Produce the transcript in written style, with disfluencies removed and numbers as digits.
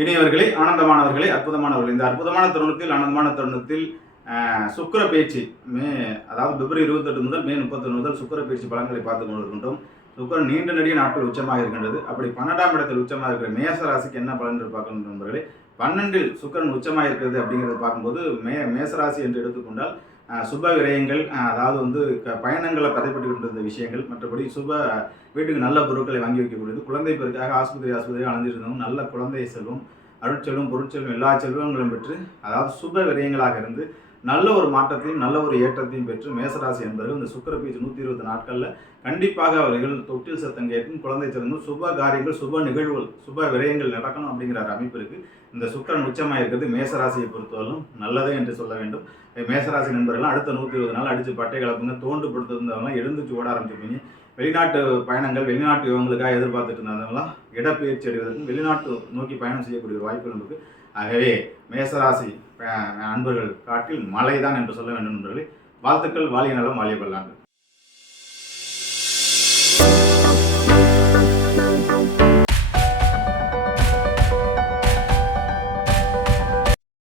இனியவர்களே, ஆனந்தமானவர்களே, அற்புதமானவர்களே, இந்த அற்புதமான தருணத்தில், ஆனந்தமான தருணத்தில் சுக்கிர பேச்சு அதாவது பிப்ரவரி 28 முதல் மே 31 முதல் சுக்கிர பேச்சு பலன்களை பார்த்துக் கொண்டிருக்கின்றோம். சுக்கிரன் நீண்ட நெடிய நாட்கள் உச்சமாக இருக்கின்றது. அப்படி 12ஆம் இடத்தில் உச்சமாக இருக்கிற மேச ராசிக்கு என்ன பலன் என்று பார்க்கணும் நண்பர்களே. 12இல் சுக்கிரன் உச்சமாக இருக்கிறது அப்படிங்கிறத பார்க்கும்போது மேசராசி என்று எடுத்துக்கொண்டால் சுப விரயங்கள், அதாவது பயணங்களை தடைப்பட்டு கொண்டிருந்த விஷயங்கள், மற்றபடி வீட்டுக்கு நல்ல பொருட்களை வாங்கி வைக்கக்கூடியது, குழந்தை பேருக்காக ஆஸ்பத்திரியாக அலைஞ்சிருந்தவங்க நல்ல குழந்தை செல்வம், அருட்செல்வம், பொருட்செல்வம், எல்லா செல்வங்களும் பெற்று, அதாவது சுப விரயங்களாக இருந்து நல்ல ஒரு மாற்றத்தையும் நல்ல ஒரு ஏற்றத்தையும் பெற்று மேசராசி என்பவர்கள் இந்த சுக்கிர பேச்சு 120 நாட்களில் கண்டிப்பாக அவர்கள் தொட்டில் சத்தம் கேட்கும், குழந்தை சிறந்தும், சுப காரியங்கள், சுப நிகழ்வுகள், சுப விரயங்கள் நடக்கணும் அப்படிங்கிற அமைப்பு இருக்குது. இந்த சுக்கிரன் உச்சமாக இருக்கிறது மேசராசியை பொறுத்தவரைக்கும் நல்லதே என்று சொல்ல வேண்டும். மேசராசி நண்பர்கள்லாம் அடுத்த 120 நாள் அடித்து பட்டை கலப்புங்க, தோண்டு படுத்திருந்தவங்களாம் எழுந்துச்சு ஓட ஆரம்பிச்சிருப்பீங்க. வெளிநாட்டு பயணங்கள், வெளிநாட்டு யுவங்களுக்காக எதிர்பார்த்துட்டு இருந்தவங்களாம் இடப்பெயர்ச்சி அடைவதற்கும் வெளிநாட்டு நோக்கி பயணம் செய்யக்கூடிய ஒரு வாய்ப்பு நமக்கு. ஆகவே மேசராசி அன்பர்கள் காட்டில் மலைதான் என்று சொல்ல வேண்டும் நண்பர்களே. வாழ்த்துக்கள். வாழிய நலம், வாழிய பல்லாண்டு.